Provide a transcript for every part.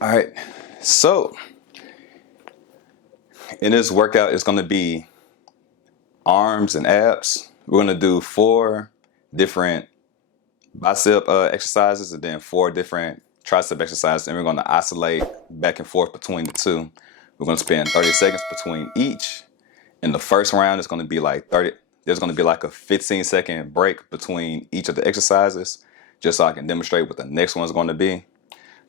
All right, so in this workout, it's going to be arms and abs. We're going to do 4 different bicep exercises and then 4 different tricep exercises, and we're going to oscillate back and forth between the two. We're going to spend 30 seconds between each. In the first round, it's going to be like 30. There's going to be like a 15-second break between each of the exercises, just so I can demonstrate what the next one's going to be.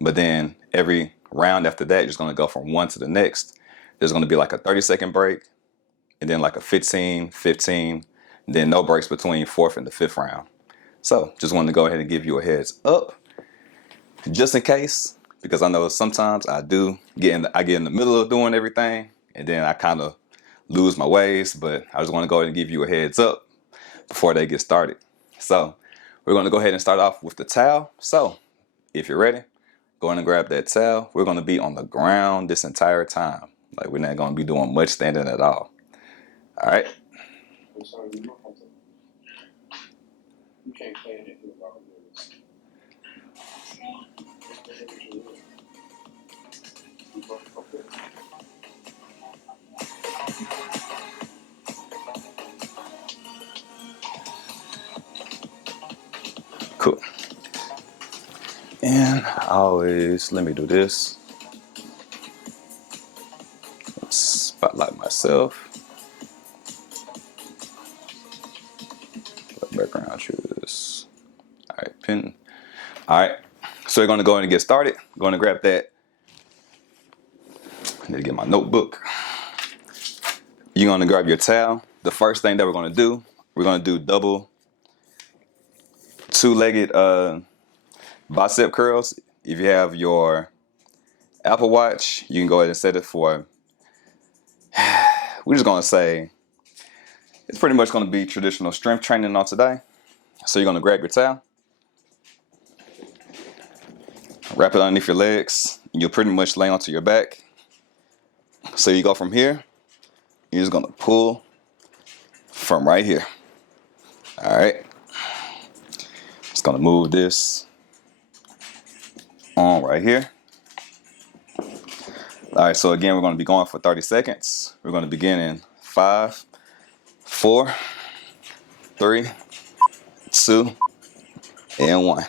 But then every round after that, you're just going to go from one to the next. There's going to be like a 30-second break, and then like a 15, then no breaks between 4th and the 5th round. So just wanted to go ahead and give you a heads up, just in case, because I know sometimes I get in the middle of doing everything, and then I kind of lose my ways. But I just want to go ahead and give you a heads up before they get started. So we're going to go ahead and start off with the towel. So if you're ready, go ahead and grab that towel. We're going to be on the ground this entire time. Like, we're not going to be doing much standing at all. All right. I'm sorry, you don't have to. You can't play anything about this. Cool. And let me do this. Let's spotlight myself. Background choose. All right, pin. All right, so we're going to go in and get started. Going to grab that. I need to get my notebook. You're going to grab your towel. The first thing that we're going to do double 2-legged bicep curls. If you have your Apple Watch, you can go ahead and set it for, we're just going to say, it's pretty much going to be traditional strength training on today. So you're going to grab your towel, wrap it underneath your legs, and you'll pretty much lay onto your back. So you go from here, you're just going to pull from right here. All right. Just going to move this on right here. All right, so again, we're going to be going for 30 seconds. We're going to begin in 5, 4, 3, 2, and 1.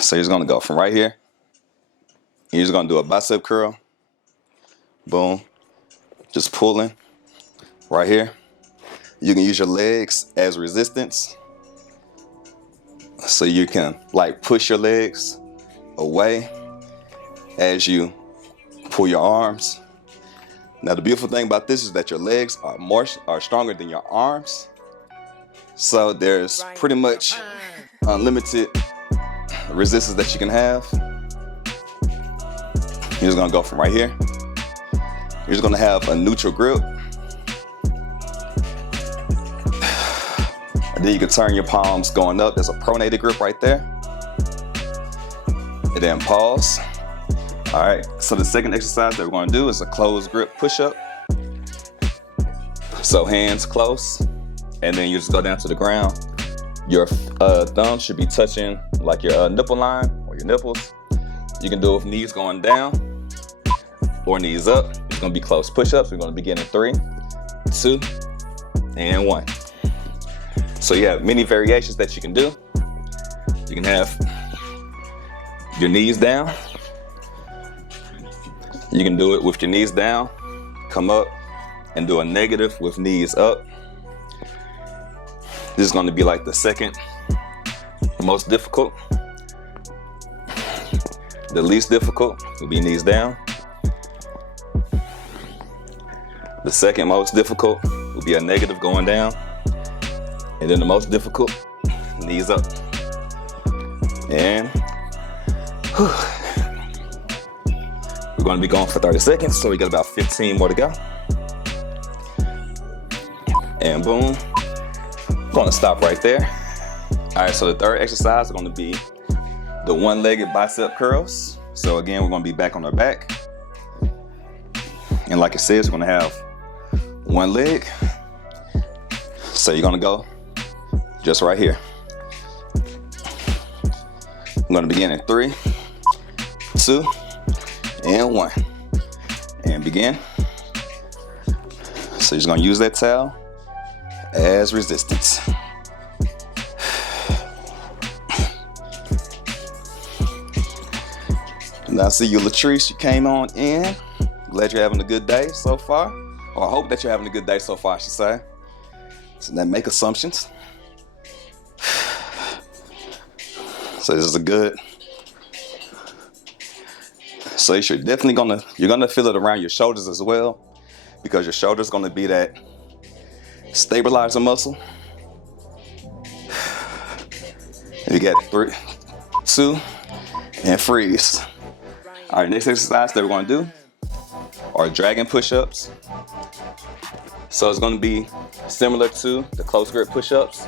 So you're just going to go from right here. You're just going to do a bicep curl. Boom. Just pulling right here. You can use your legs as resistance. So you can like push your legs away as you pull your arms. Now the beautiful thing about this is that your legs are stronger than your arms. So there's pretty much unlimited resistance that you can have. You're just gonna go from right here. You're just gonna have a neutral grip. And then you can turn your palms going up. There's a pronated grip right there. And then pause. All right, so the second exercise that we're gonna do is a closed grip push-up. So hands close, and then you just go down to the ground. Your thumb should be touching like your nipple line or your nipples. You can do it with knees going down or knees up. It's gonna be close push-ups. We're gonna begin in 3, 2, and 1. So you have many variations that you can do. You can have your knees down. You can do it with your knees down, come up, and do a negative with knees up. This is going to be like the second most difficult. The least difficult will be knees down. The second most difficult will be a negative going down. And then the most difficult, knees up. And we're going to be going for 30 seconds, so we got about 15 more to go. And boom, going to stop right there. All right, so the third exercise is going to be the 1-legged bicep curls. So again, we're going to be back on our back. And like it says, we're going to have one leg. So you're going to go just right here. I'm going to begin in 3, 2, and 1. And begin. So you're just gonna use that towel as resistance. Now I see you, Latrice, you came on in. Glad you're having a good day so far. Or I hope that you're having a good day so far, I should say. So then make assumptions. So this is a good. So you're definitely gonna feel it around your shoulders as well, because your shoulder's gonna be that stabilizer muscle. And you got 3, 2, and freeze. All right, next exercise that we're gonna do are dragon push-ups. So it's gonna be similar to the close grip push-ups,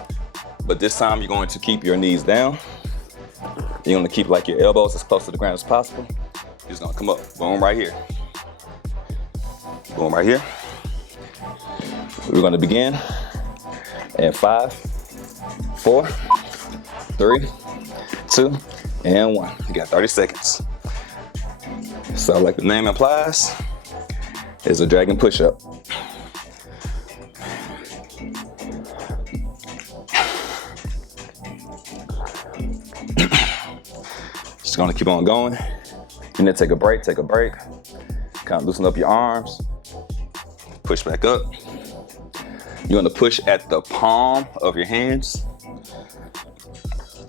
but this time you're going to keep your knees down. You're gonna keep like your elbows as close to the ground as possible. You're just gonna come up, boom, right here. Boom, right here. We're gonna begin in 5, 4, 3, 2, and 1. You got 30 seconds. So like the name implies, it's a dragon push-up. Just gonna keep on going. And then take a break. Kind of loosen up your arms. Push back up. You're gonna push at the palm of your hands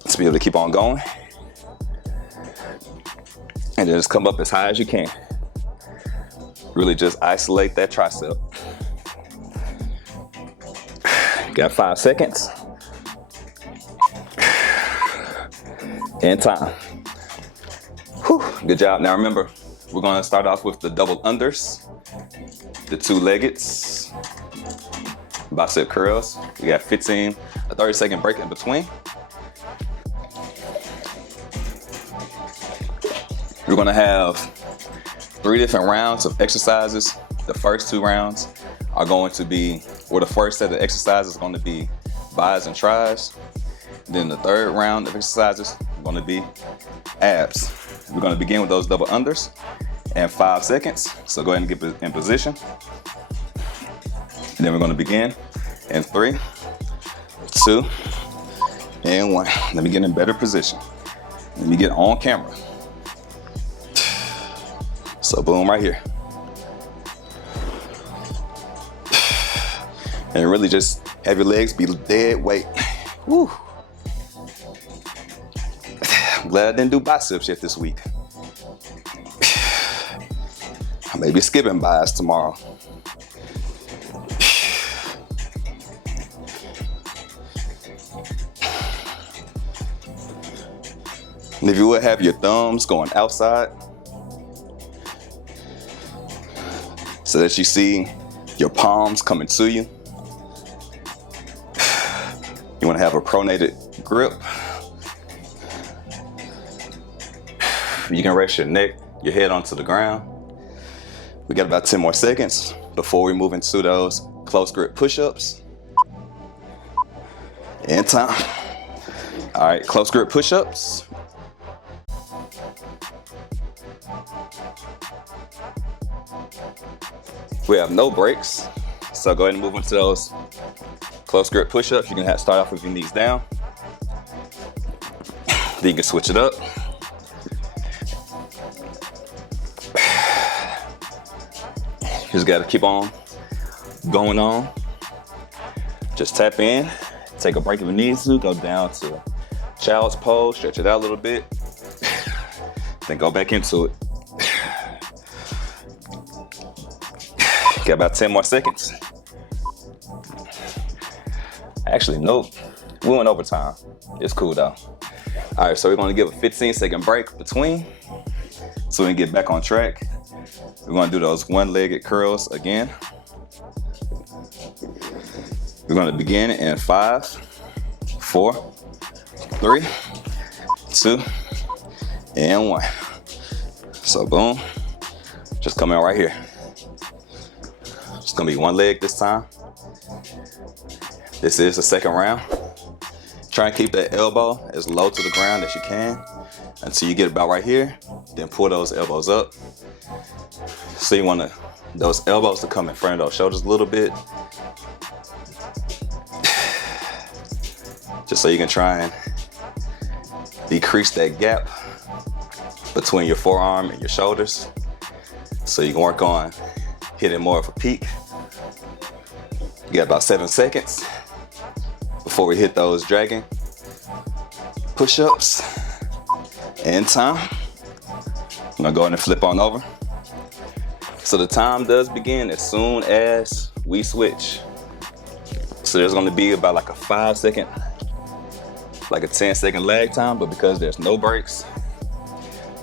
to be able to keep on going. And then just come up as high as you can. Really just isolate that tricep. Got 5 seconds. And time. Whew, good job. Now remember, we're gonna start off with the double unders, the 2-leggeds, bicep curls. We got a 30-second break in between. We're gonna have 3 different rounds of exercises. The first 2 rounds are going to be, or the first set of exercises is going to be bis and tris. Then the third round of exercises are going to be abs. We're going to begin with those double unders in 5 seconds. So go ahead and get in position. And then we're going to begin in 3, 2, and 1. Let me get in better position. Let me get on camera. So boom, right here. And really just have your legs be dead weight. Woo. I'm glad I didn't do biceps yet this week. I may be skipping bis tomorrow. And if you would have your thumbs going outside so that you see your palms coming to you. You want to have a pronated grip. You can rest your neck, your head onto the ground. We got about 10 more seconds before we move into those close grip push-ups. And time. All right, close grip push-ups. We have no breaks, so go ahead and move into those close grip push-ups. You can start off with your knees down. Then you can switch it up. You just gotta keep on going on. Just tap in, take a break if you need to, go down to child's pose, stretch it out a little bit, then go back into it. Got about 10 more seconds. Actually, nope. We went overtime. It's cool though. All right, so we're gonna give a 15-second break between so we can get back on track. We're gonna do those one-legged curls again. We're gonna begin in 5, 4, 3, 2, and 1. So boom, just come in right here. It's gonna be one leg this time. This is the second round. Try and keep that elbow as low to the ground as you can until you get about right here. then pull those elbows up. So you want those elbows to come in front of those shoulders a little bit. Just so you can try and decrease that gap between your forearm and your shoulders. So you can work on hitting more of a peak. You got about 7 seconds before we hit those dragon push-ups. And time. I'm gonna go ahead and flip on over. So the time does begin as soon as we switch. So there's gonna be about like a 5 second, like a 10-second lag time, but because there's no breaks,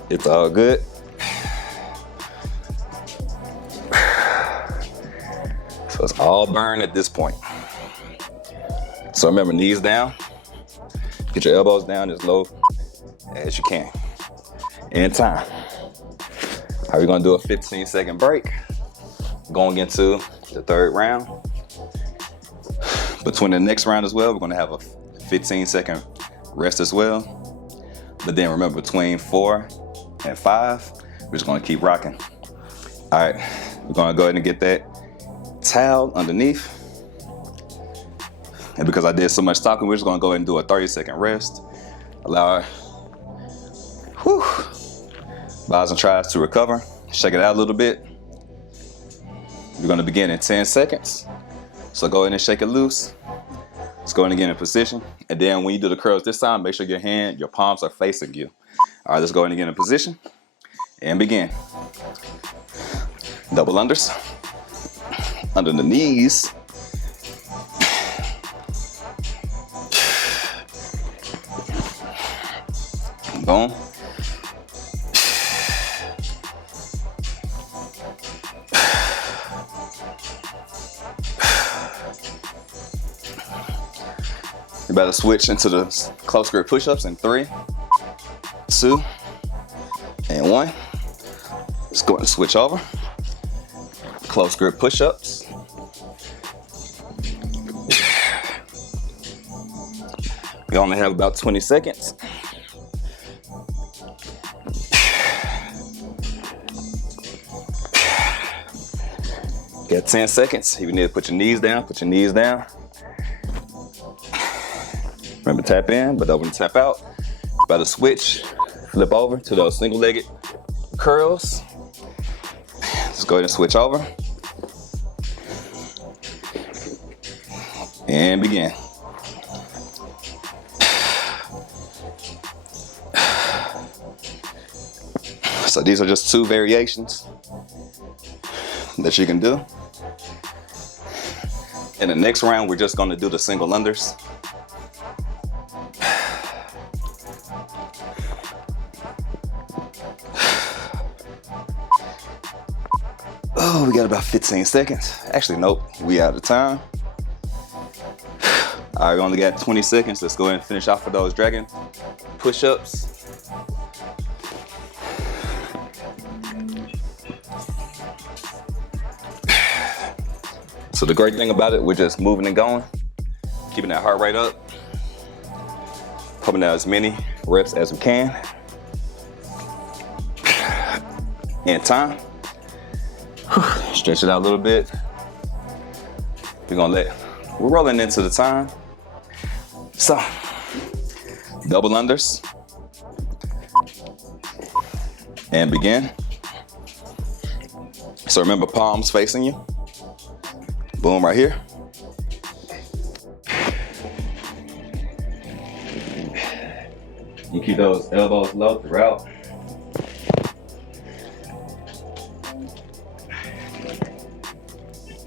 it's all good. So it's all burn at this point. So remember, knees down. Get your elbows down as low as you can. And time. All right, we're gonna do a 15-second break. Going into the third round. Between the next round as well, we're gonna have a 15-second rest as well. But then remember, between 4 and 5, we're just gonna keep rocking. All right, we're gonna go ahead and get that towel underneath. And because I did so much talking, we're just gonna go ahead and do a 30-second rest. Allow our bis and tries to recover. Shake it out a little bit. We're gonna begin in 10 seconds. So go ahead and shake it loose. Let's go ahead and get in position. And then when you do the curls this time, make sure your palms are facing you. All right, let's go ahead and get in position and begin. Double unders. Under the knees. Boom. You better switch into the close grip push-ups in 3, 2, and 1. Let's go ahead and switch over. Close grip push-ups. We only have about 20 seconds. Got 10 seconds. If you need to put your knees down, put your knees down. Remember, tap in, but don't tap out. About to switch, flip over to those single-legged curls. Let's go ahead and switch over. And begin. So these are just 2 variations that you can do. In the next round, we're just gonna do the single unders. Oh, we got about 15 seconds. Actually, nope, we out of time. All right, we only got 20 seconds. Let's go ahead and finish off with those dragon push-ups. So the great thing about it, we're just moving and going, keeping that heart rate up, pumping out as many reps as we can. And time. Stretch it out a little bit. We're rolling into the time. So, double unders. And begin. So remember, palms facing you. Boom, right here. You keep those elbows low throughout.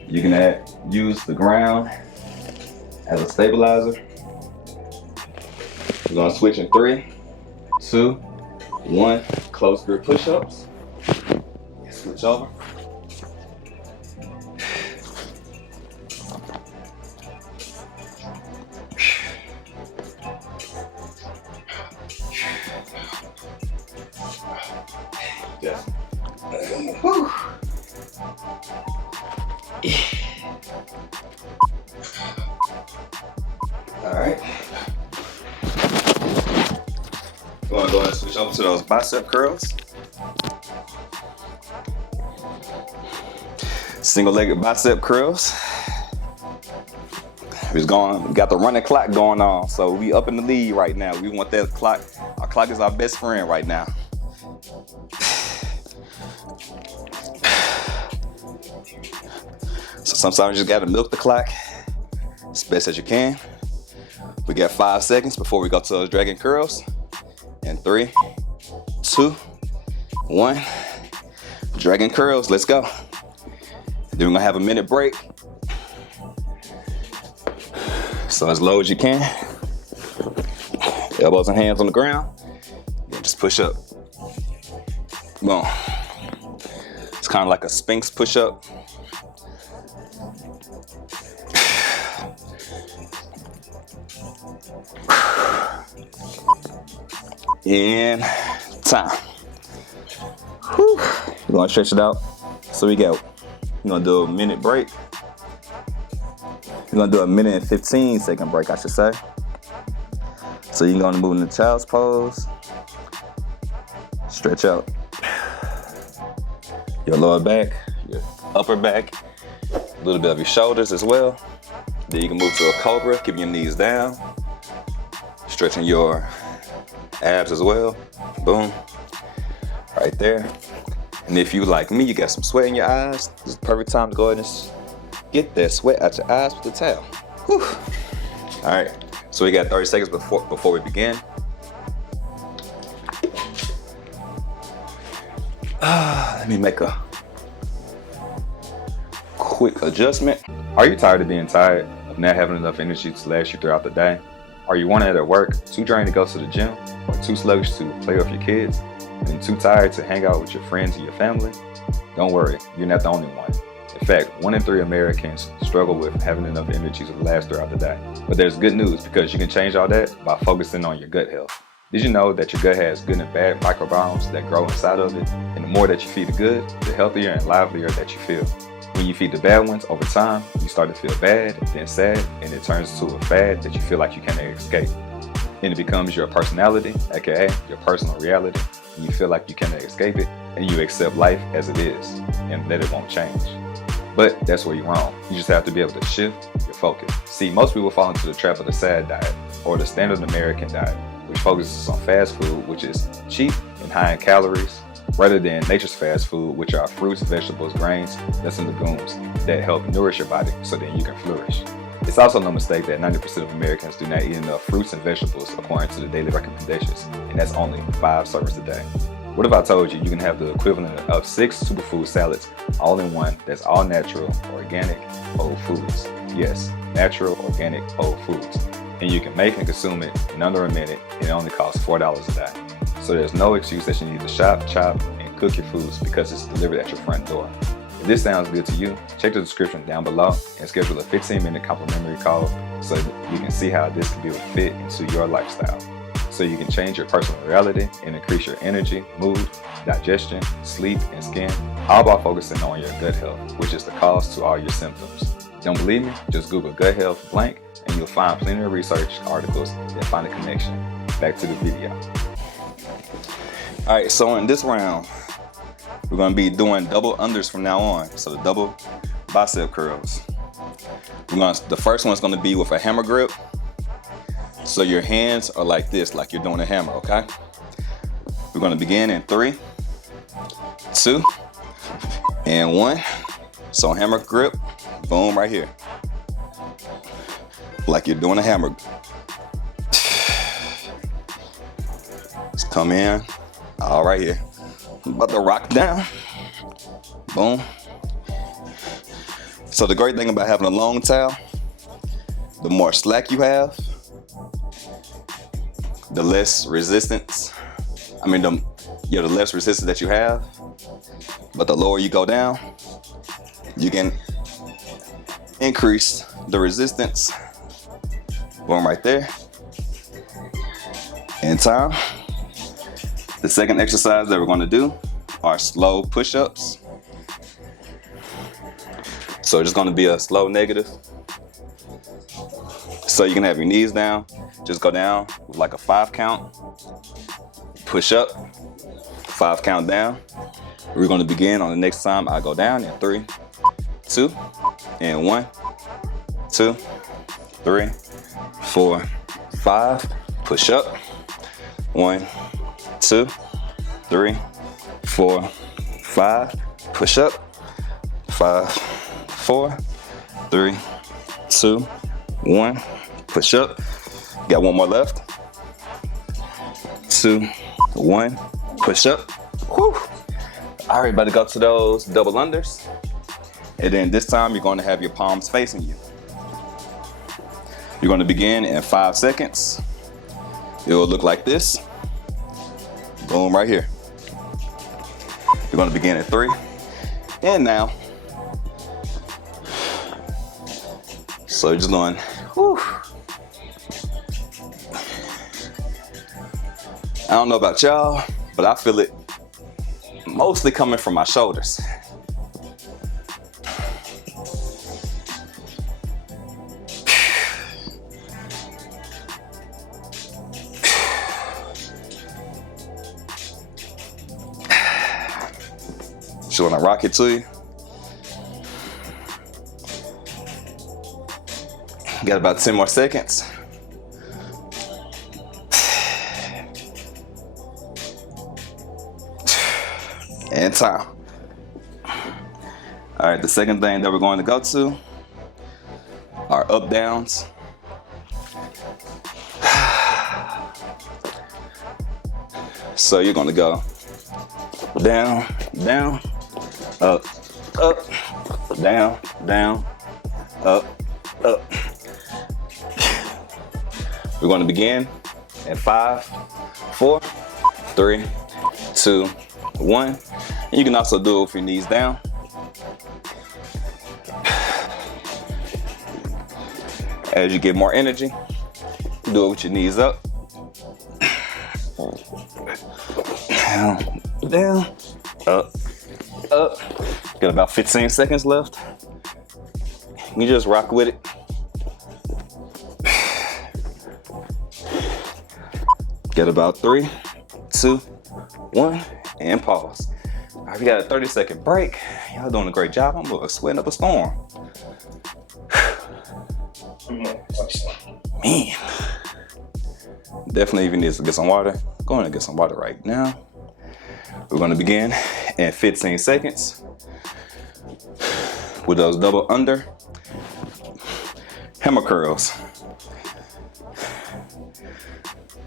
You can use the ground as a stabilizer. We're gonna switch in 3, 2, 1. Close grip push-ups. Switch over. Yeah. Whew. All right. We're gonna go ahead and switch over to those bicep curls. Single-legged bicep curls. We got the running clock going on, so we up in the lead right now. We want that clock. Our clock is our best friend right now. So sometimes you just gotta milk the clock as best as you can. We got 5 seconds before we go to those dragon curls. And 3, 2, 1. Dragon curls, let's go. Then we're gonna have a minute break. So as low as you can. Elbows and hands on the ground. And just push up. Boom. It's kind of like a Sphinx push up. And time. Whew. We're gonna stretch it out. So we're gonna do a minute break. We're gonna do a minute and 15-second break, I should say. So you're gonna move into child's pose. Stretch out your lower back, your upper back, a little bit of your shoulders as well. Then you can move to a cobra, keeping your knees down, stretching your abs as well. Boom, right there. And if you like me, you got some sweat in your eyes, this is the perfect time to go ahead and get that sweat out your eyes with the towel. Whew. All right, so we got 30 seconds before we begin. Let me make a quick adjustment. Are you tired of being tired, of not having enough energy to last you throughout the day? Are you worn out at work, too drained to go to the gym, or too sluggish to play with your kids, and too tired to hang out with your friends and your family? Don't worry, you're not the only one. In fact, 1 in 3 Americans struggle with having enough energy to last throughout the day. But there's good news, because you can change all that by focusing on your gut health. Did you know that your gut has good and bad microbiomes that grow inside of it? And the more that you feed the good, the healthier and livelier that you feel. When you feed the bad ones over time, you start to feel bad, then sad, and it turns into a fad that you feel like you can't escape. And it becomes your personality, aka your personal reality, and you feel like you cannot escape it, and you accept life as it is, and that it won't change. But that's where you're wrong. You just have to be able to shift your focus. See, most people fall into the trap of the SAD diet, or the standard American diet, which focuses on fast food, which is cheap and high in calories, rather than nature's fast food, which are fruits, vegetables, grains, nuts, and legumes that help nourish your body so that you can flourish. It's also no mistake that 90% of Americans do not eat enough fruits and vegetables according to the daily recommendations, and that's only 5 servings a day. What if I told you you can have the equivalent of 6 superfood salads all in one that's all natural, organic, whole foods? Yes, natural, organic, whole foods. And you can make and consume it in under a minute, and it only costs $4 a day. So there's no excuse that you need to shop, chop, and cook your foods because it's delivered at your front door. If this sounds good to you, check the description down below and schedule a 15-minute complimentary call so that you can see how this can be a fit into your lifestyle. So you can change your personal reality and increase your energy, mood, digestion, sleep, and skin, all by focusing on your gut health, which is the cause to all your symptoms. Don't believe me? Just Google gut health blank and you'll find plenty of research articles that find a connection. Back to the video. All right, so in this round, we're gonna be doing double unders from now on. So the double bicep curls. The first one's gonna be with a hammer grip. So your hands are like this, like you're doing a hammer, okay? We're gonna begin in 3, 2, and 1. So hammer grip, boom, right here. Like you're doing a hammer. Just come in, all right here. I'm about to rock down, boom. So the great thing about having a long towel, the more slack you have, the less resistance. The less resistance that you have, but the lower you go down, you can increase the resistance. Boom, right there. In time. The second exercise that we're going to do are slow push-ups. So it's just going to be a slow negative. So you can have your knees down. Just go down with like a 5 count. Push up, 5 count down. We're going to begin on the next time I go down in 3, 2, and 1, 2, 3, 4, 5. Push up. 1, 2, 3, 4, 5. Push up. 5, 4, 3, 2, 1. Push up. Got one more left. 2, 1. Push up. Whew. All right, about to go to those double unders. And then this time you're going to have your palms facing you. You're going to begin in 5 seconds. It will look like this. Boom, right here. You're going to begin at 3. And now. So you're just doing, whew. I don't know about y'all, but I feel it mostly coming from my shoulders. Just want to rock it to you. Got about 10 more seconds. And time. All right, the second thing that we're going to go to are up downs. So you're going to go down, down, up, up, down, down, up, up. We're going to begin in 5, 4, 3, 2, 1. And you can also do it with your knees down. As you get more energy, do it with your knees up. Down, down, up, up. Got about 15 seconds left. You just rock with it. Get about 3, 2, 1, and pause. All right, we got a 30-second break. Y'all doing a great job. I'm sweating up a storm. Man. Definitely, if you need to get some water, go ahead and get some water right now. We're going to begin in 15 seconds with those double under hammer curls.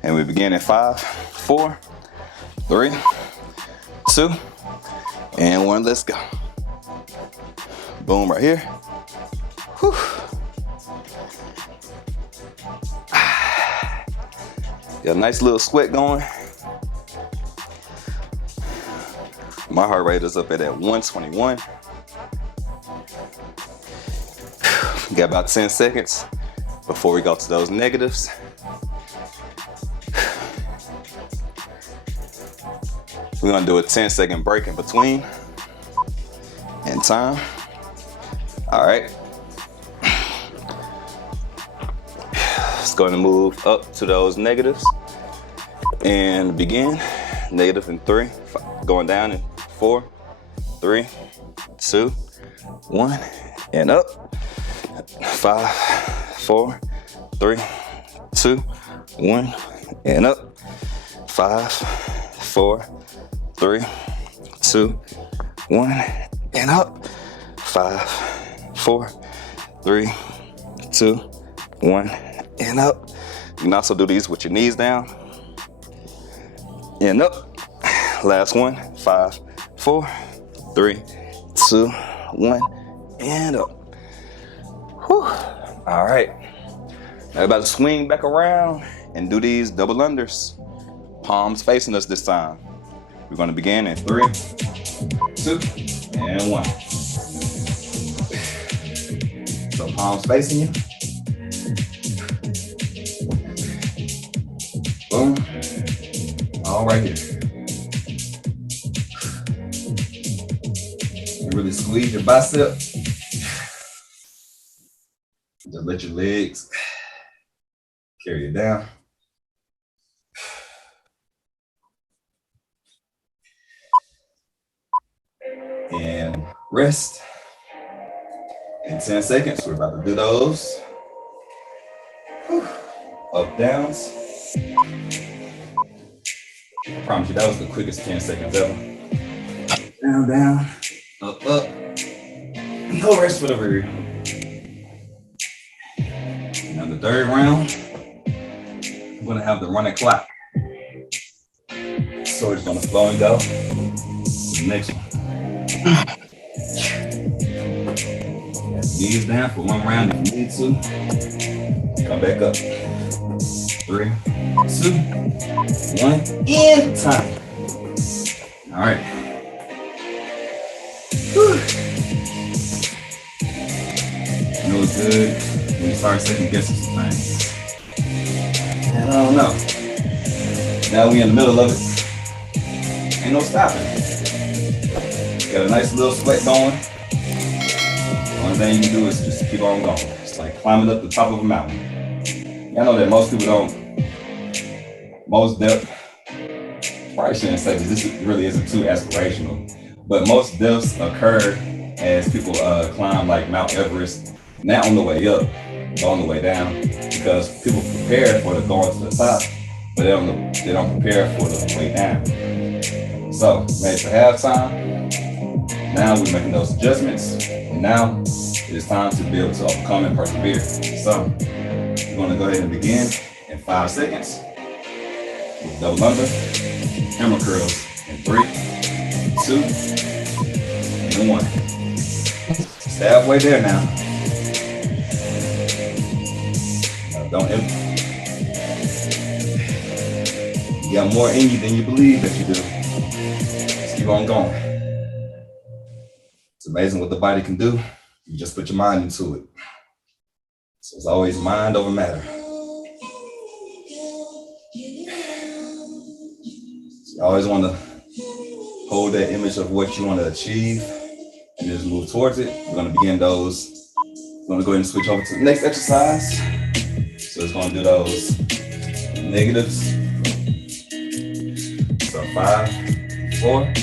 And we begin in 5, 4, 3, 2, and 1. Let's go. Boom, right here. Whew. Got a nice little sweat going. My heart rate is up at 121. Got about 10 seconds before we go to those negatives. We're gonna do a 10-second break in between. And time. All right. It's going to move up to those negatives and begin. Negative in 3, going down in 4, 3, 2, 1, and up. 5, 4, 3, 2, 1, and up. 5, 4, 3, 2, 1, and up. 5, 4, 3, 2, 1, and up. You can also do these with your knees down. And up. Last one. 5, 4, 3, 2, 1, and up. Whew. All right. Now we're about to swing back around and do these double unders. Palms facing us this time. We're going to begin in 3, 2, and 1. So palms facing you. Boom. All right here. You really squeeze your bicep. Just let your legs carry it down. And rest. In 10 seconds, we're about to do those. Up, downs. I promise you, that was the quickest 10 seconds ever. Down, down, up, up. No rest for the rear. Now the third round, I'm gonna have the running clock. So it's gonna flow and go to the next one. Knees down for one round if you need to. Come back up. 3, 2, 1, in time. All right. Whew. You know it's good when you start second guessing some things. And I don't know. Now we in the middle of it. Ain't no stopping. Got a nice little sweat going. Only thing you can do is just keep on going. It's like climbing up the top of a mountain. I know that most people don't, most depth, probably shouldn't say this really isn't too aspirational, but most deaths occur as people climb like Mount Everest, not on the way up, but on the way down, because people prepare for the going to the top, but they don't prepare for the way down. So, made for halftime. Now we're making those adjustments, and now it is time to be able to overcome and persevere. So, we're going to go ahead and begin in 5 seconds with double under, hammer curls in 3, 2, and 1. It's halfway there now. Don't ever. You got more in you than you believe that you do. Just keep on going. It's amazing what the body can do. You just put your mind into it. So it's always mind over matter. You always want to hold that image of what you want to achieve and just move towards it. We're going to begin those. We're going to go ahead and switch over to the next exercise. So it's going to do those negatives. So 5, 4,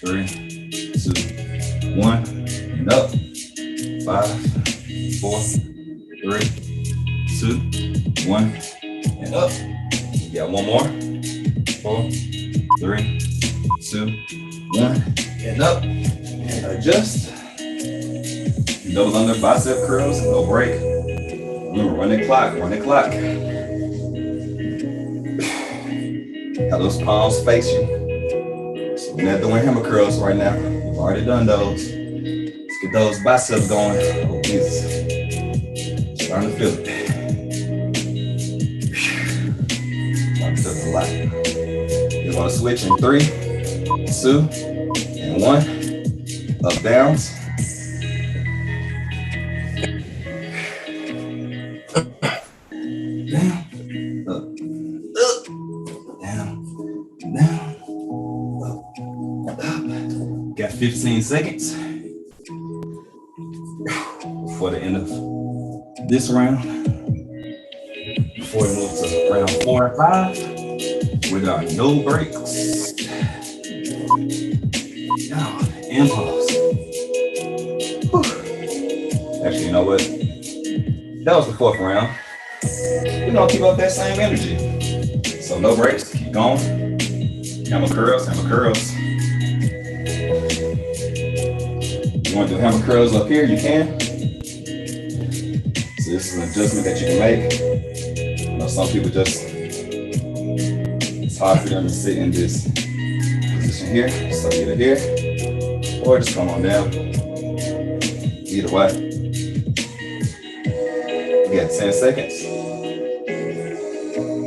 3, 2, 1, and up. 5, 4, 3, 2, 1, and up. You got one more. 4, 3, 2, 1, and up. And adjust. Double under bicep curls, no break. Remember, run the clock, run the clock. Have those palms face you. So we're not doing hammer curls right now. We've already done those. Let's get those biceps going. Oh, Jesus. Starting to feel it. Starting to feel it a lot. You're gonna switch in 3, 2, and 1. Up, downs. Down, up, down, down, up. Got 15 seconds before the end of this round. Before we move to round 4 and 5, we got no breaks. Now, and pause. Actually, you know what? That was the 4th round. We're gonna keep up that same energy. So no breaks, keep going. Hammer curls, hammer curls. You wanna do hammer curls up here, you can. So this is an adjustment that you can make. You know, some people just, it's hard for them to sit in this position here. So either here, or just come on down. Either way. You got 10 seconds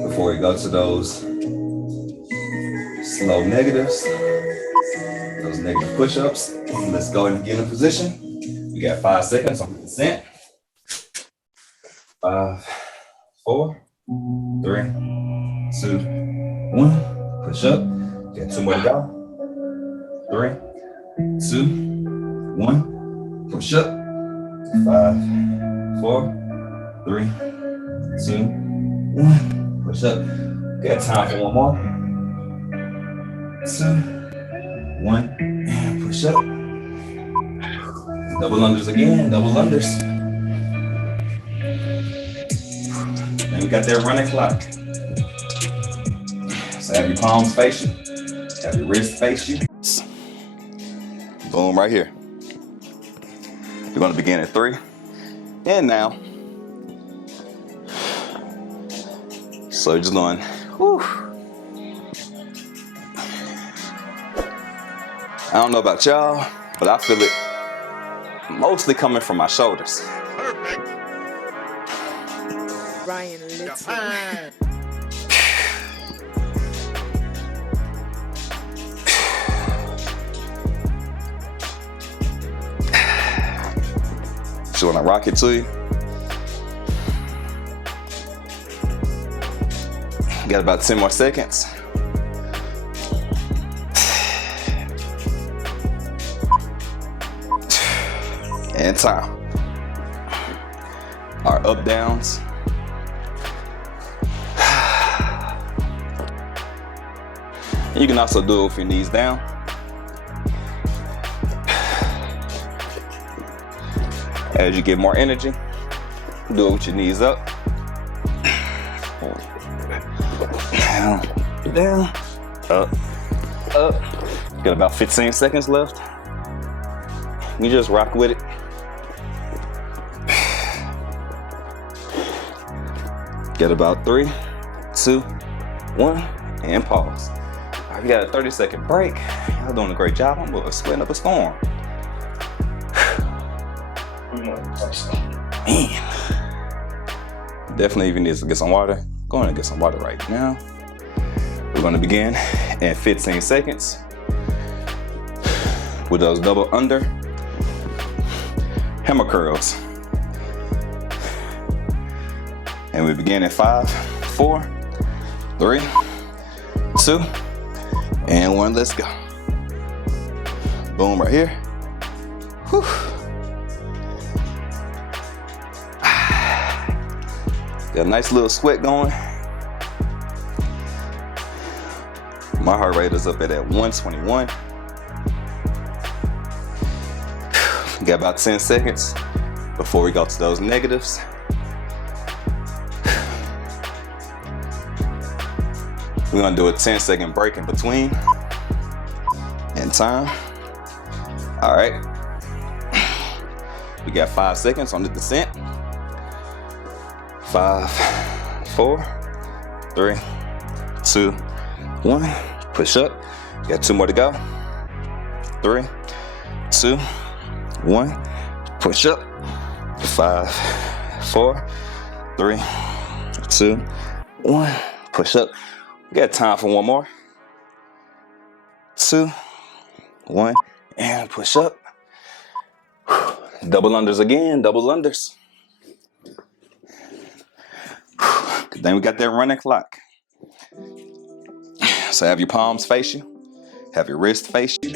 before we go to those slow negatives, those negative push-ups. Let's go ahead and get in position. We got 5 seconds on consent. 5, 4, 3, 2, 1. Push up. Got 2 more to go. 3, 2, 1. Push up. 5, 4, 3, 2, 1. Push up. Got time for one more. 2, 1. And push up. Double unders again, double unders. Then we got that running clock. So have your palms face you, have your wrist face you. Boom, right here. We're gonna begin at 3. And now. So just going, whew. I don't know about y'all, but I feel it mostly coming from my shoulders. Ryan Little. Just wanna rock it to you. Got about 10 more seconds. And time. Our up downs. You can also do it with your knees down. As you get more energy, do it with your knees up. Down, up. Got about 15 seconds left. You just rock with it. Get about 3, 2, 1, and pause. All right, we got a 30-second break. Y'all doing a great job. I'm sweating up a storm. Man. Definitely, if you need to get some water, go ahead and get some water right now. We're going to begin in 15 seconds with those double under hammer curls. And we begin in 5, 4, 3, 2, and 1. Let's go. Boom, right here. Whew. Got a nice little sweat going. My heart rate is up at 121. Got about 10 seconds before we go to those negatives. We're gonna do a 10-second break in between. And time. All right. We got 5 seconds on the descent. 5, 4, 3, 2, 1. Push up. Got 2 more to go. 3, 2, 1. Push up. 5, 4, 3, 2, 1. Push up. We got time for 1 more. 2, 1, and push up. Double unders again, double unders. Then we got that running clock. So have your palms face you, have your wrist face you.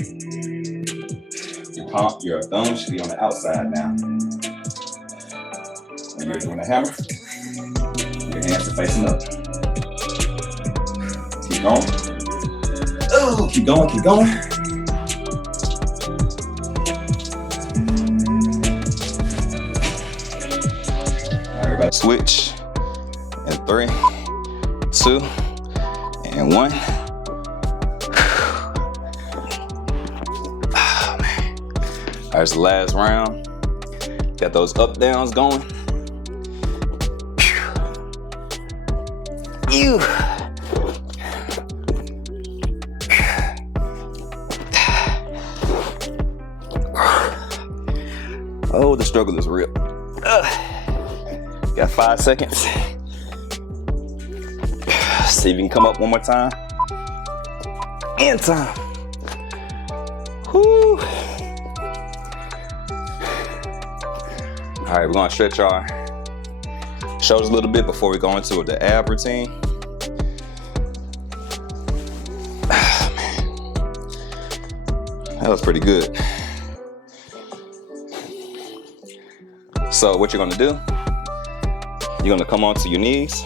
Your thumb should be on the outside now. When you're doing a hammer, your hands are facing up. Keep going. Oh, keep going, keep going. All right, everybody switch. And 3, 2, and 1. Oh, man. All right, it's the last round. Got those up downs going. Ew. Oh, the struggle is real. Got 5 seconds. See if you can come up one more time. And time. Whoo. All right, we're gonna stretch our shoulders a little bit before we go into the ab routine. Ah, man. That was pretty good. So what you're gonna do, you're gonna come onto your knees,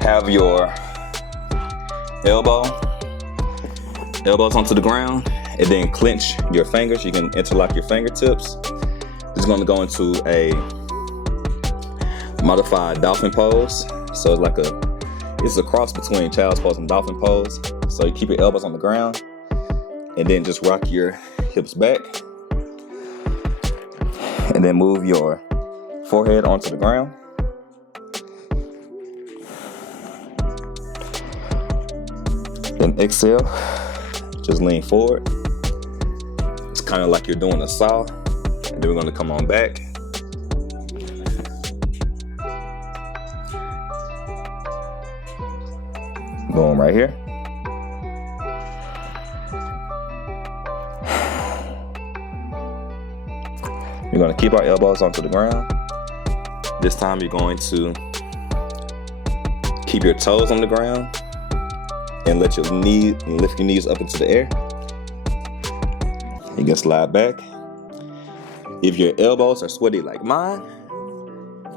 have your elbows onto the ground, And then clench your fingers. You can interlock your fingertips. This is going to go into a modified dolphin pose. So it's a cross between child's pose and dolphin pose. So you keep your elbows on the ground and then just rock your hips back. And then move your forehead onto the ground. Then exhale, just lean forward. It's kind of like you're doing a saw. And then we're gonna come on back. Boom, right here. We're gonna keep our elbows onto the ground. This time you're going to keep your toes on the ground and lift your knees up into the air. You can slide back. If your elbows are sweaty like mine,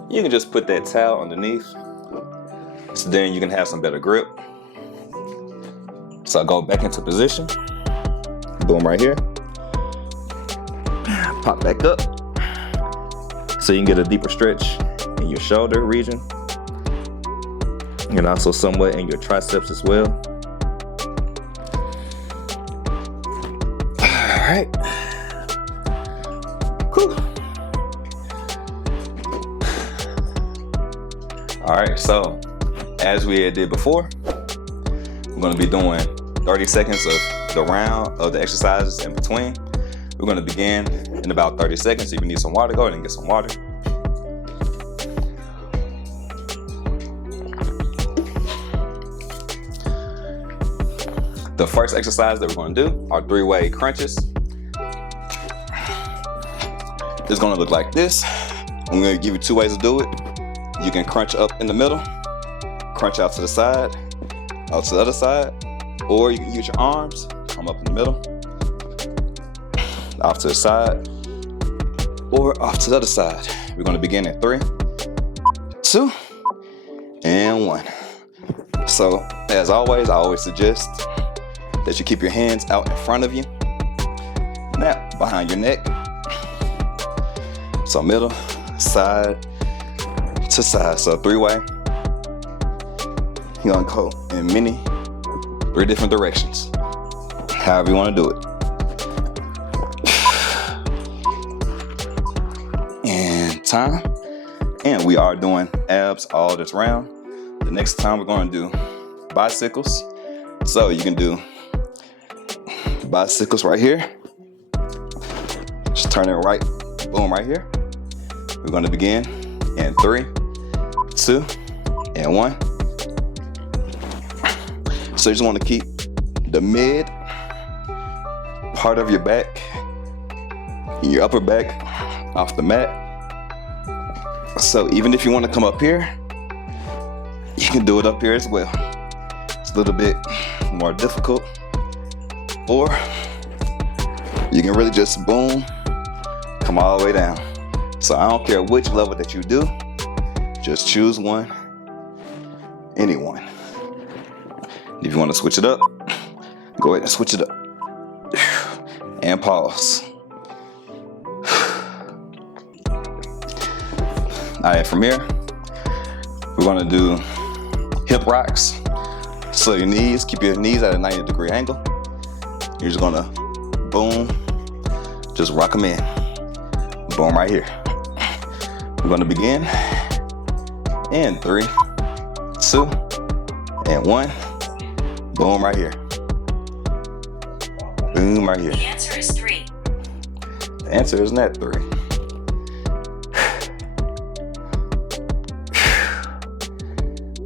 you can just put that towel underneath, so then you can have some better grip. So I go back into position. Boom, right here. Pop back up, so you can get a deeper stretch in your shoulder region, and also somewhat in your triceps as well. All right. Whew. All right, so as we did before, we're going to be doing 30 seconds of the round of the exercises in between. We're going to begin in about 30 seconds. So if you need some water, go ahead and get some water. The first exercise that we're going to do are 3-way crunches. It's going to look like this. I'm going to give you 2 ways to do it. You can crunch up in the middle, crunch out to the side, out to the other side, or you can use your arms, come up in the middle, off to the side, or off to the other side. We're going to begin at 3, 2, and 1. So, as always, I always suggest that you keep your hands out in front of you, now behind your neck. So middle, side to side. So 3-way. You're gonna go in 3 different directions. However you want to do it. And time. And we are doing abs all this round. The next time we're going to do bicycles. So you can do bicycles right here. Just turn it right, boom, right here. We're going to begin in 3, 2, and 1. So you just want to keep the mid part of your back, your upper back off the mat. So even if you want to come up here, you can do it up here as well. It's a little bit more difficult. Or you can really just boom, come all the way down. So I don't care which level that you do, just choose one, any one. If you want to switch it up, go ahead and switch it up. And pause. All right, from here, we're gonna do hip rocks. So your knees, keep your knees at a 90-degree angle. You're just gonna boom, just rock them in. Boom, right here. We're gonna begin in 3, 2, and 1. Boom, right here. Boom, right here. The answer is 3. The answer is not 3.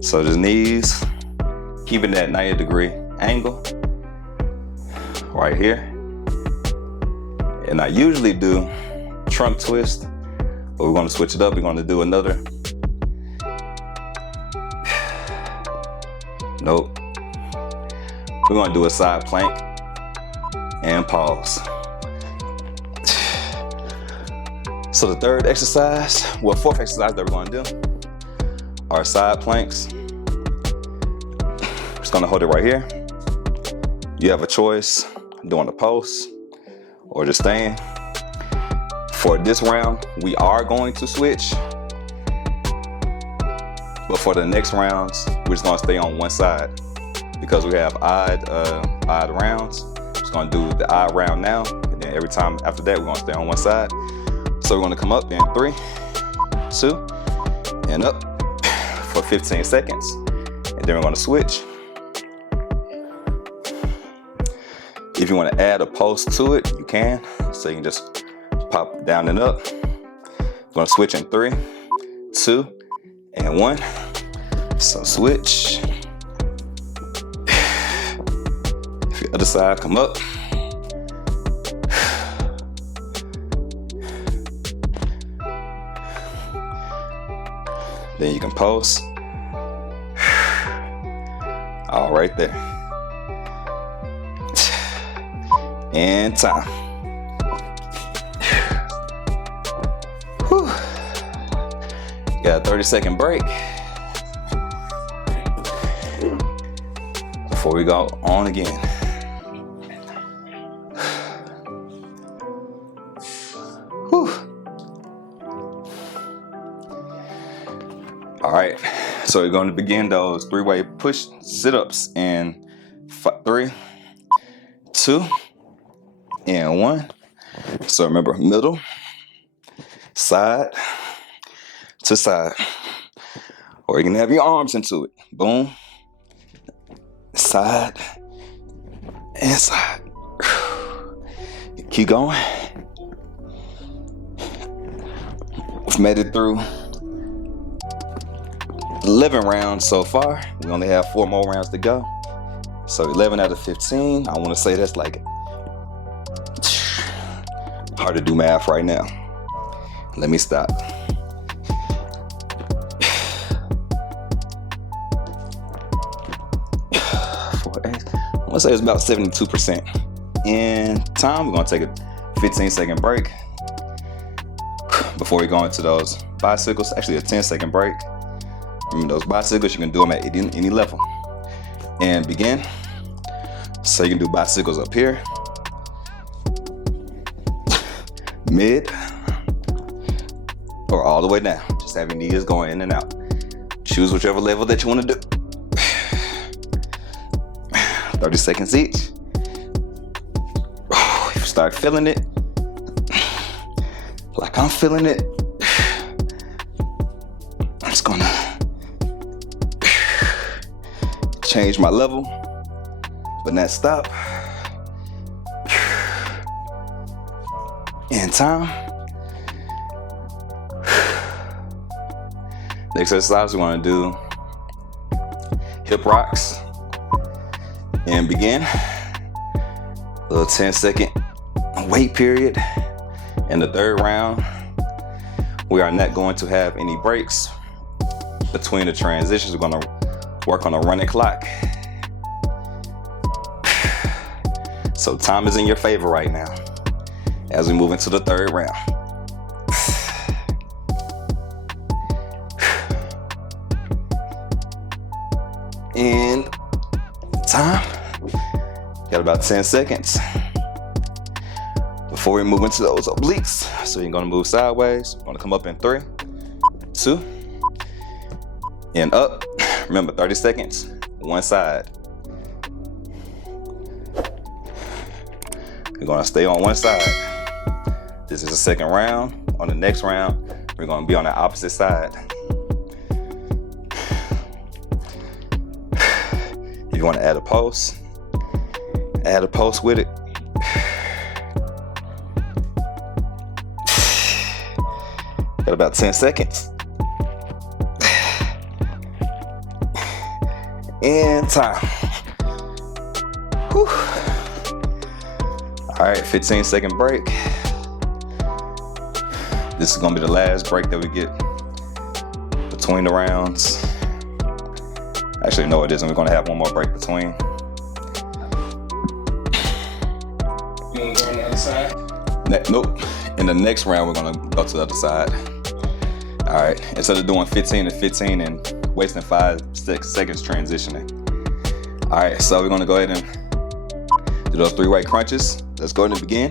So just knees, keeping that 90-degree angle right here. And I usually do trunk twist, but we're going to switch it up. We're going to do another. Nope. We're going to do a side plank and pause. So the fourth exercise that we're going to do are side planks. Just going to hold it right here. You have a choice. doing a post or just staying. For this round, we are going to switch. But for the next rounds, we're just gonna stay on one side because we have odd rounds. Just gonna do the odd round now, and then every time after that, we're gonna stay on one side. So we're gonna come up in 3, 2, and up for 15 seconds, and then we're gonna switch. If you want to add a post to it, you can. So you can just pop down and up. We're gonna switch in 3, 2, and 1. So switch. If your other side come up. Then you can post. All right there. And time. Whew. Got a 30-second break before we go on again. Whew. All right, so we're going to begin those 3-way push sit-ups in 3, 2, and 1. So remember, middle, side to side, or you can have your arms into it. Boom, side and side. Keep going. We've made it through 11 rounds so far. We only have 4 more rounds to go. So 11 out of 15. I want to say that's like hard to do math right now. Let me stop. I want to say it's about 72%. In time, we're going to take a 15-second break before we go into those bicycles. Actually, a 10-second break. Remember, those bicycles, you can do them at any level. And begin. So you can do bicycles up here, mid, or all the way down. Just have your knees going in and out. Choose whichever level that you want to do. 30 seconds each. If you start feeling it, like I'm feeling it, I'm just gonna change my level, but not stop. In time. Next exercise, we want to do hip rocks and begin. A little 10-second wait period. In the 3rd round, we are not going to have any breaks between the transitions. We're going to work on a running clock. So time is in your favor right now as we move into the 3rd round. And time. Got about 10 seconds before we move into those obliques. So you're gonna move sideways. We're gonna come up in 3, 2, and up. Remember, 30 seconds, one side. We're gonna stay on one side. This is the 2nd round. On the next round, we're gonna be on the opposite side. If you wanna add a post with it. Got about 10 seconds. And time. Whew. All right, 15-second break. This is gonna be the last break that we get between the rounds. Actually, no, it isn't. We're gonna have one more break between. You wanna go on the other side? Nope. In the next round, we're gonna go to the other side. All right, instead of doing 15 and 15 and wasting 5 seconds transitioning. All right, so we're gonna go ahead and Do those 3-way crunches. Let's go ahead and begin.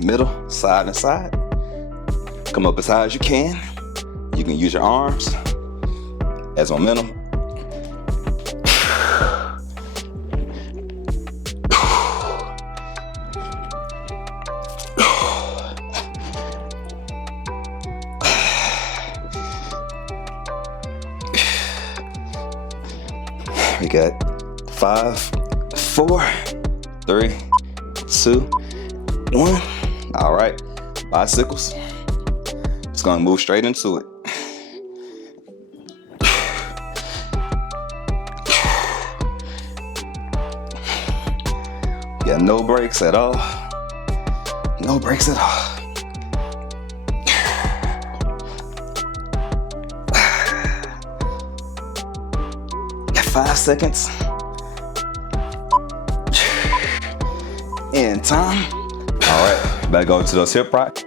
Middle, side, and side. Come up as high as you can. You can use your arms as momentum. We got 5, 4, 3, 2, 1. All right, bicycles. It's gonna move straight into it. Got no breaks at all. No breaks at all. Got 5 seconds. In time. All right, better go to those hip rocks.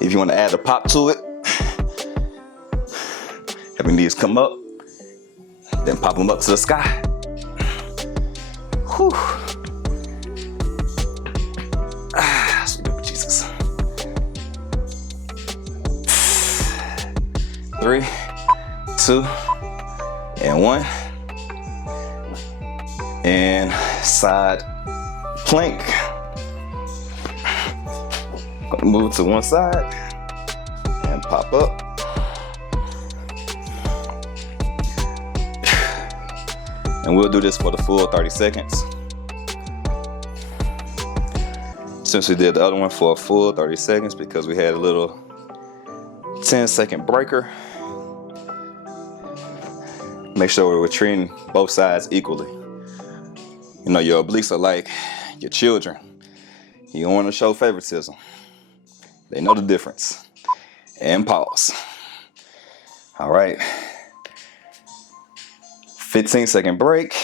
If you want to add a pop to it, have your knees come up, then pop them up to the sky. Whew. Sweet baby Jesus. 3, 2, and 1. And side plank. Gonna move to one side and pop up. And we'll do this for the full 30 seconds. Since we did the other one for a full 30 seconds because we had a little 10-second breaker, make sure we're treating both sides equally. You know, your obliques are like your children. You don't want to show favoritism. They know the difference. And pause. All right. 15-second break.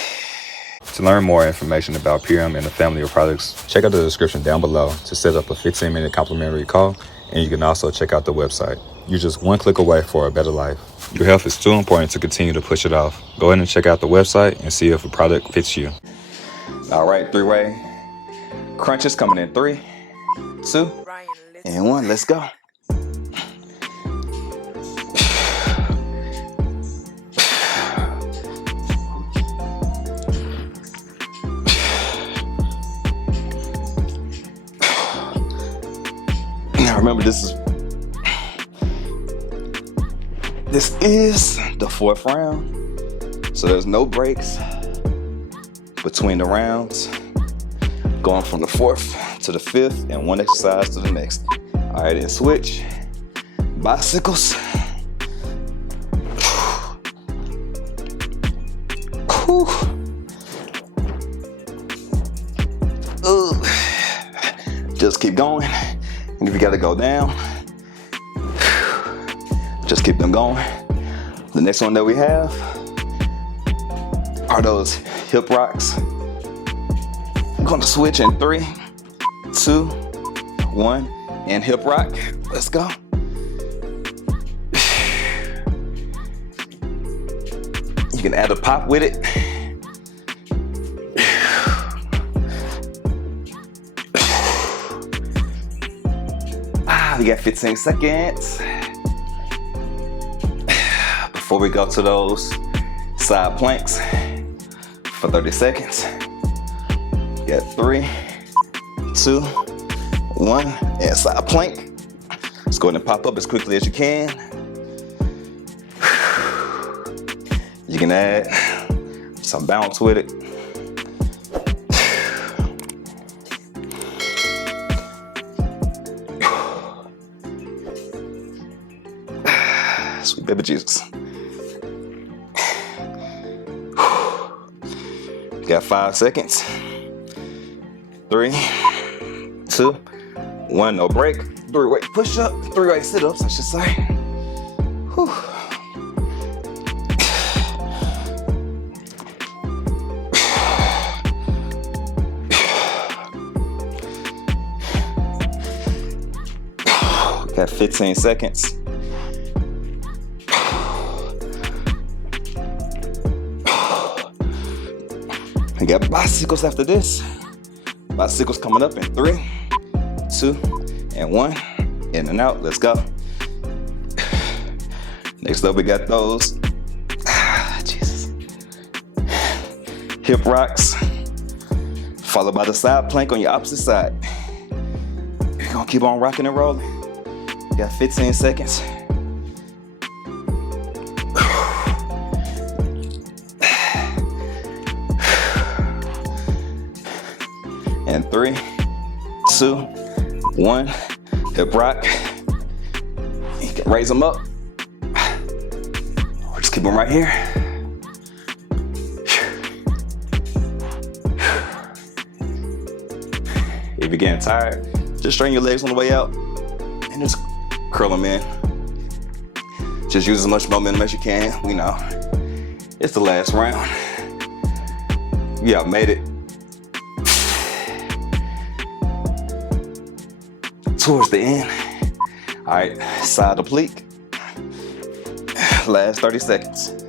To learn more information about PM and the family of products, check out the description down below to set up a 15-minute complimentary call. And you can also check out the website. You're just one click away for a better life. Your health is too important to continue to push it off. Go ahead and check out the website and see if a product fits you. All right, 3-way crunches coming in 3, 2, and 1. Let's go. Now remember, this is the 4th round, so there's no breaks between the rounds, going from the 4th to the 5th and one exercise to the next. All right, and switch. Bicycles. Just keep going. And if you gotta go down, just keep them going. The next one that we have are those hip rocks. I'm gonna switch in 3, 2, 1, and hip rock. Let's go. You can add a pop with it. We got 15 seconds. Before we go to those side planks for 30 seconds. Got 3, 2, 1, and side plank. Let's go ahead and pop up as quickly as you can. You can add some bounce with it. Sweet baby Jesus. Got 5 seconds. 3, 2, 1, no break. 3-way push up, 3-way sit ups, I should say. Whew. Got 15 seconds. We got bicycles after this. Bicycles coming up in 3, 2, and 1. In and out. Let's go. Next up, we got those. Jesus. Hip rocks. Followed by the side plank on your opposite side. You're gonna keep on rocking and rolling. You got 15 seconds. And 3, 2, 1. Hip rock. You can raise them up. Or just keep them right here. If you're getting tired, just straighten your legs on the way out and just curl them in. Just use as much momentum as you can. We know it's the last round. Yeah, made it towards the end. All right, side oblique. Last 30 seconds.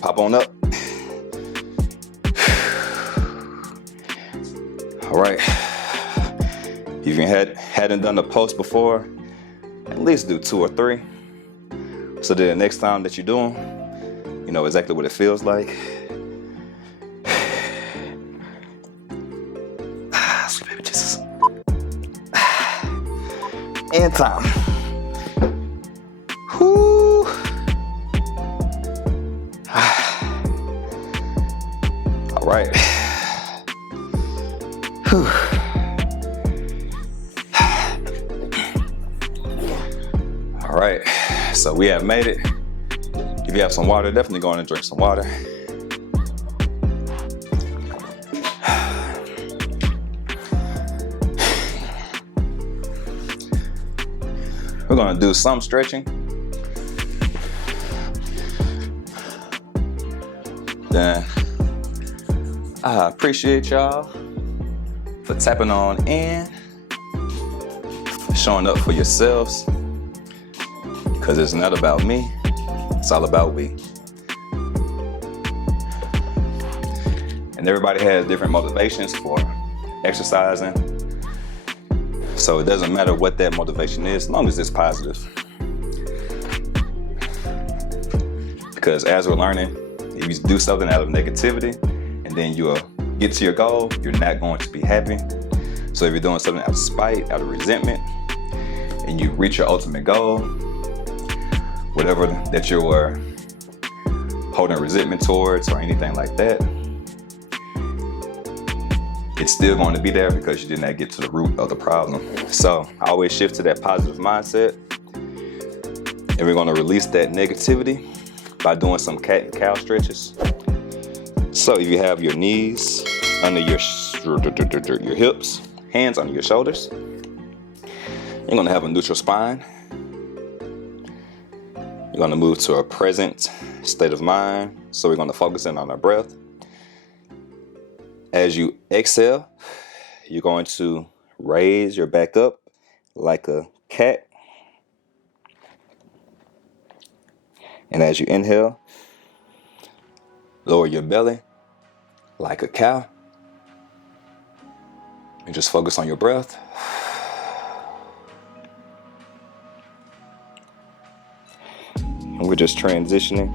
Pop on up. All right. If you hadn't done the post before, at least do 2 or 3. So that the next time that you do them, you know exactly what it feels like. Sweet baby Jesus. And time. Whoo. All right. Whew. All right, so we have made it. If you have some water, definitely go on and drink some water. We're gonna do some stretching. Then I appreciate y'all for tapping on in, showing up for yourselves. Because it's not about me, it's all about we. And everybody has different motivations for exercising. So it doesn't matter what that motivation is, as long as it's positive. Because as we're learning, if you do something out of negativity and then you'll get to your goal, you're not going to be happy. So if you're doing something out of spite, out of resentment, and you reach your ultimate goal, whatever that you were holding resentment towards or anything like that, it's still going to be there because you did not get to the root of the problem. So I always shift to that positive mindset, and we're going to release that negativity by doing some cat and cow stretches. So if you have your knees under your hips, hands under your shoulders, you're going to have a neutral spine. You're going to move to a present state of mind. So we're going to focus in on our breath. As you exhale, you're going to raise your back up like a cat. And as you inhale, lower your belly like a cow. And just focus on your breath. And we're just transitioning.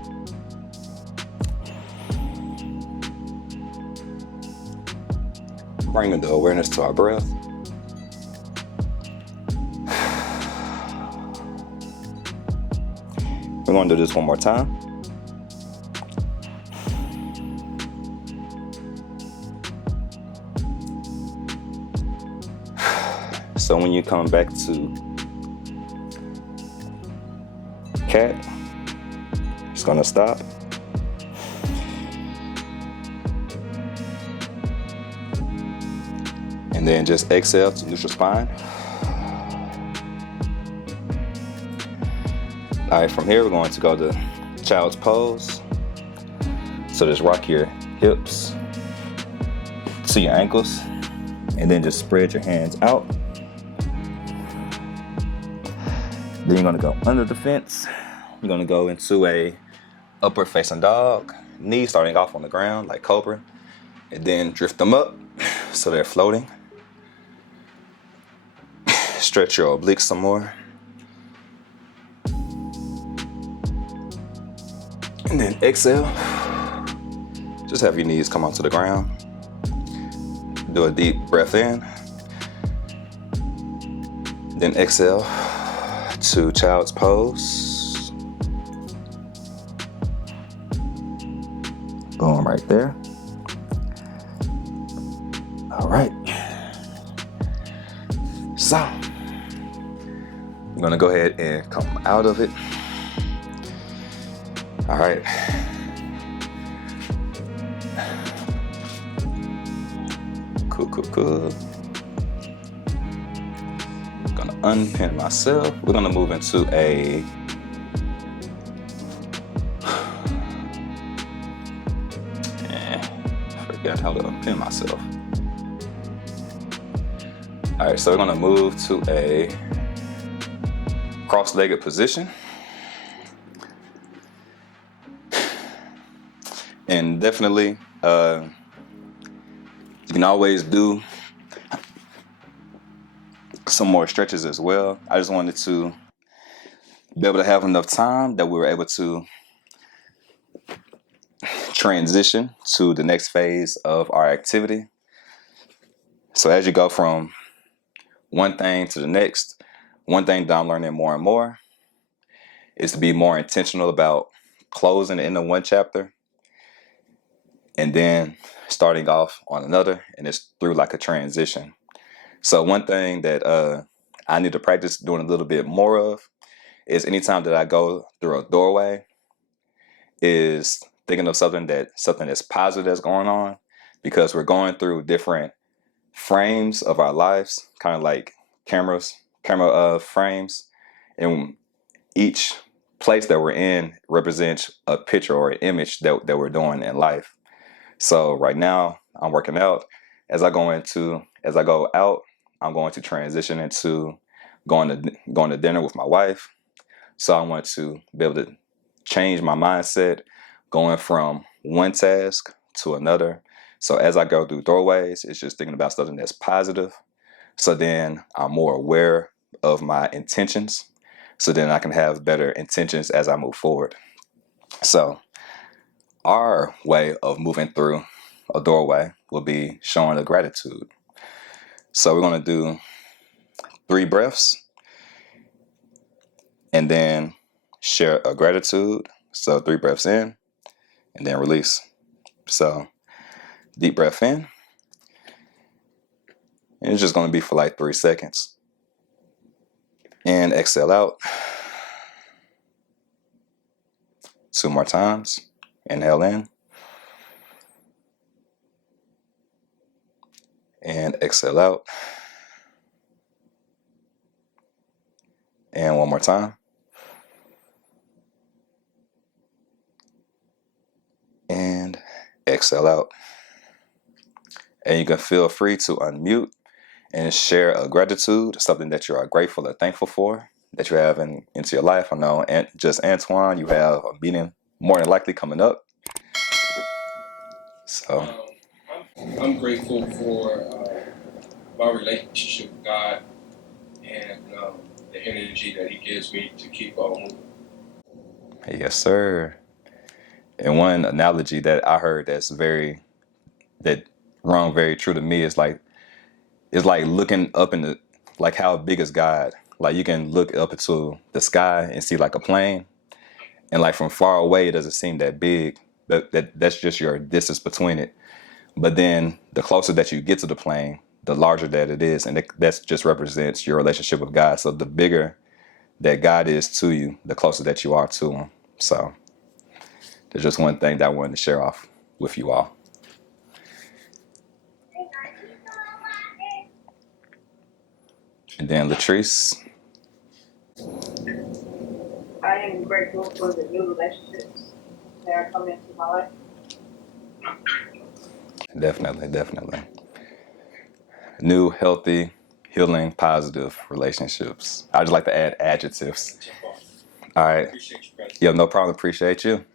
Bringing the awareness to our breath. We're going to do this one more time. So when you come back to cat, it's going to stop. And then just exhale to neutral spine. All right, from here we're going to go to child's pose. So just rock your hips to your ankles, and then just spread your hands out. Then you're gonna go under the fence. You're gonna go into a upward facing dog, knees starting off on the ground like cobra. And then drift them up so they're floating. Stretch your obliques some more. And then exhale. Just have your knees come onto the ground. Do a deep breath in. Then exhale to child's pose. Boom, right there. All right. So, I'm gonna go ahead and come out of it. All right. Cool. Gonna unpin myself. We're gonna move into a forgot how to unpin myself. All right, so we're gonna move to a cross-legged position. And definitely, you can always do some more stretches as well. I just wanted to be able to have enough time that we were able to transition to the next phase of our activity. So as you go from one thing to the next, one thing that I'm learning more and more is to be more intentional about closing the end of one chapter and then starting off on another, and it's through like a transition. So one thing that I need to practice doing a little bit more of is anytime that I go through a doorway is thinking of something that's positive that's going on, because we're going through different frames of our lives, kind of like camera frames, and each place that we're in represents a picture or an image that we're doing in life. So right now I'm working out. As I go out, I'm going to transition into going to dinner with my wife. So I want to be able to change my mindset, going from one task to another. So as I go through doorways, it's just thinking about something that's positive. So then I'm more aware of my intentions. So then I can have better intentions as I move forward. So our way of moving through a doorway will be showing a gratitude. So we're going to do 3 breaths and then share a gratitude. So 3 breaths in and then release. So deep breath in. And it's just going to be for like 3 seconds. And exhale out. 2 more times. Inhale in. And exhale out. And 1 more time. And exhale out. And you can feel free to unmute and share a gratitude, something that you are grateful or thankful for that you have into your life. I know, and just Antoine, you have a meeting more than likely coming up. So I'm grateful for my relationship with God and the energy that He gives me to keep on moving. yes, sir. And one analogy that I heard that rung very true to me is like looking up in the, like, how big is God? Like you can look up into the sky and see like a plane, and like from far away it doesn't seem that big. That's just your distance between it. But then the closer that you get to the plane, the larger that it is, and that just represents your relationship with God. So the bigger that God is to you, the closer that you are to Him. So there's just one thing that I wanted to share off with you all. And then Latrice. I am grateful for the new relationships that are coming into my life. Definitely. New, healthy, healing, positive relationships. I just like to add adjectives. All right. Appreciate you, brother. Yeah, no problem. Appreciate you.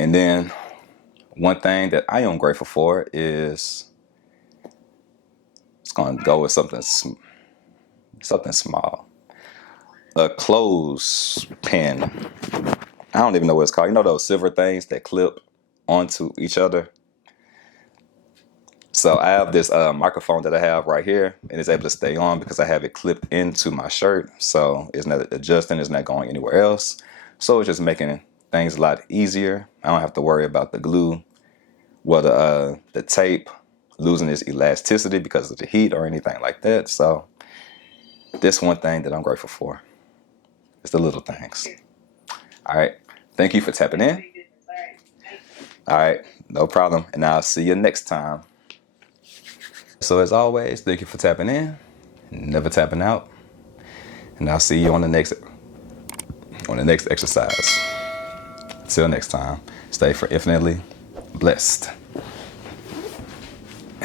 And then One thing that I am grateful for is, it's going to go with something small. A clothespin. I don't even know what it's called. You know those silver things that clip onto each other? So I have this microphone that I have right here, and it's able to stay on because I have it clipped into my shirt. So it's not adjusting, it's not going anywhere else. So it's just making things a lot easier. I don't have to worry about the glue, whether the tape losing its elasticity because of the heat or anything like that. So this one thing that I'm grateful for. It's the little things. All right. Thank you for tapping in. All right. No problem. And I'll see you next time. So as always, thank you for tapping in, never tapping out. And I'll see you on the next exercise. Till next time, stay for infinitely blessed.